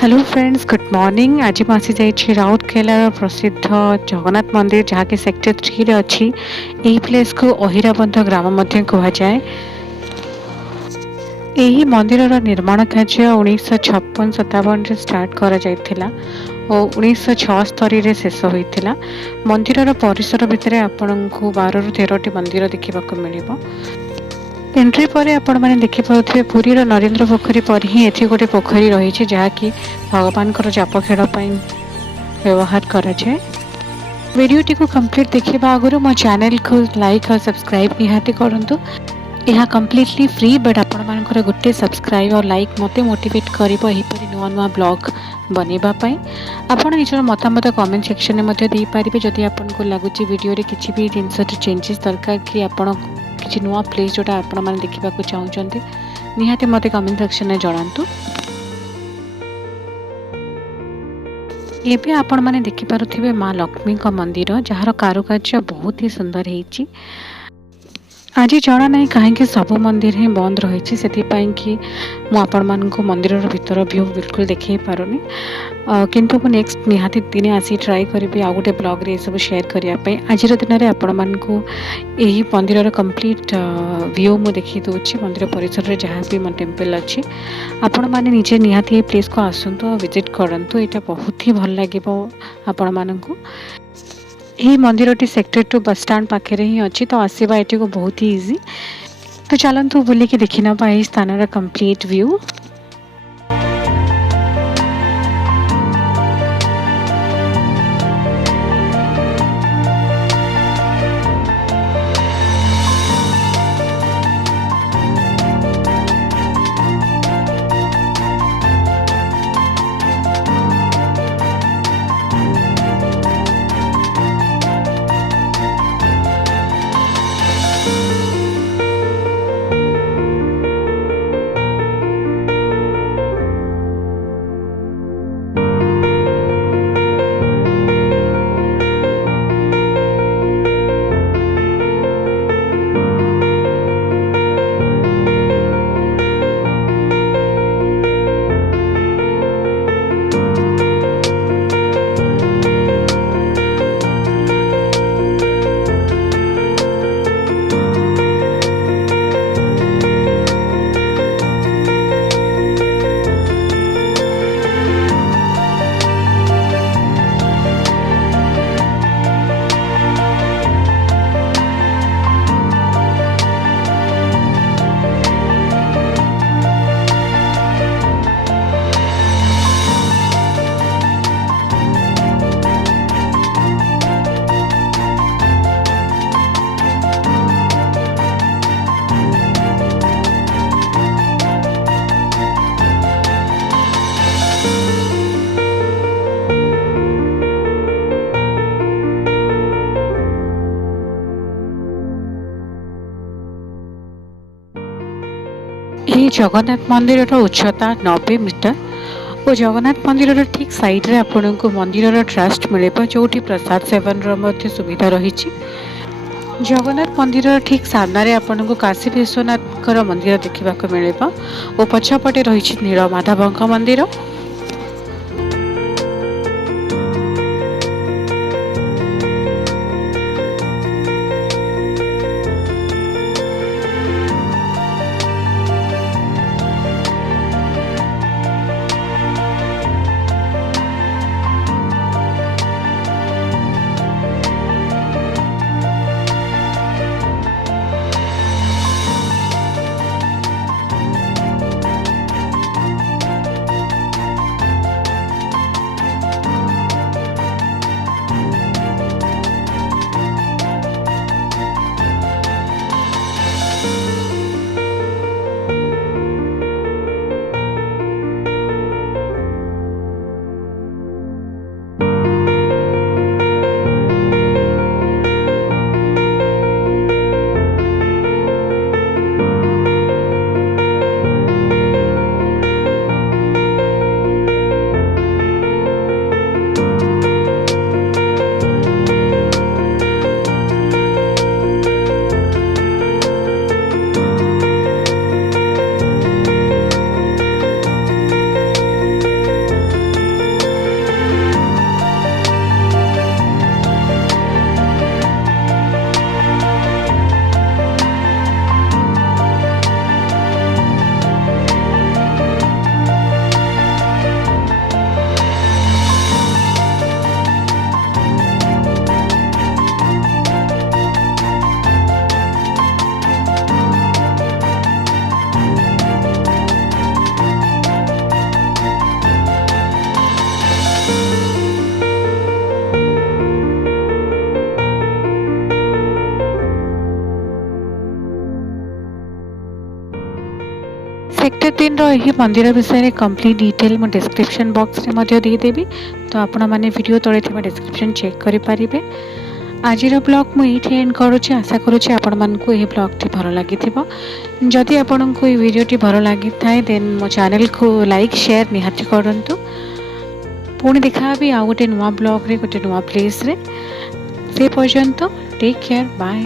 Hello friends, good morning. आज मैं आसी जाइए राउरकेलार प्रसिद्ध जगन्नाथ मंदिर जहाँकि सेक्टर 3 रे अच्छी। यही प्लेस को अहिराबंध ग्राम मध्य कहुए। यही मंदिर निर्माण कार्य 1956-57 स्टार्ट करा जायथिला और 1976 रे शेष होइथिला। मंदिर परिसर भितर आपण को 12 ରୁ 13टी मंदिर देखा मिलिबो। एंट्री पर आपण मैंने देखिपे पुरी नरेंद्र पोखरी पर ही एथि गोटे पोखरी रही जहाँकि भगवान जाप खेल व्यवहार कराए। वीडियोटी को कंप्लीट देखा आगु मो चैनल को लाइक और सब्सक्राइब निहाती करूँ। यह कम्प्लीटली फ्री बट आपण मानकर गोटे सब्सक्राइब और लाइक मते मोटिवेट करिवो एहिपरि नुआ नुआ ब्लॉग बनेबा पई। आपण निजर मतामत कमेंट सेक्शन में मते देई पारिबे। जदि आपन को लागुची वीडियो रे किछि भी जिंस चेंजेस दरकार कि आपण किछि नुआ प्लेस जोटा आपण माने देखिबा को चाहउचंती निहाते मते कमेंट सेक्शन में जणांतु। एबे आपण माने देखि पारुथिबे मां लक्ष्मी का मंदिर जहार कारुकार्य बहुत ही सुंदर हेची। आज जना ना कहीं सब मंदिर ही बंद रही से कि मुझे मंदिर भीतर व्यू बिल्कुल देखे पारुनी। किंतु मु नेक्स्ट निहाती दिने आसी ट्राई करी आउ गोटे ब्लॉग रे सब शेयर करने। आज दिन में आपण मानू यही मंदिर कंप्लीट व्यू मु देखी दूची। मंदिर परिसर में जहाँ भी टेम्पल अच्छी आपण मैंने निजे निहाती ये प्लेस को आसतु विजिट करंतु। यहाँ बहुत ही भल लगे आपण मानू। यही मंदिर सेक्टर 2 बस स्टैंड पाखे ही अच्छी तो आसवा ये को बहुत ही इजी। तो चलतु बुलिकी देखी ना स्थान कंप्लीट व्यू। यह जगन्नाथ मंदिर उच्चता 90 मीटर और जगन्नाथ मंदिर ठीक साइड रे आपण को मंदिर ट्रस्ट मिले जो प्रसाद सेवन सुविधा रही। जगन्नाथ मंदिर ठीक सामने आपण को काशी विश्वनाथ मंदिर देखा मिले और पछपटे रही नीलमाधव मंदिर। सेक्टर 3 रही मंदिर विषय कंप्लीट डिटेल मो डिस्क्रिप्शन बॉक्स रे मध्य देदेवी, तो आपण माने वीडियो तले थिबा डिस्क्रिप्शन चेक करि पारिबे। आजिर ब्लॉग मुझे एंड करुच्ची, आशा करुच्ची आपण मानकु यह ब्लॉग टी भल लगी। जदि आपण को वीडियो टी भल लगी थाए देन मो चैनल को लाइक शेयर निहाती करंतु। पुणी देखा भी आ गोटे नुआ ब्लॉग रे गोटे नुआ प्लेस रे। से पर्यंत टेक केयर, बाय।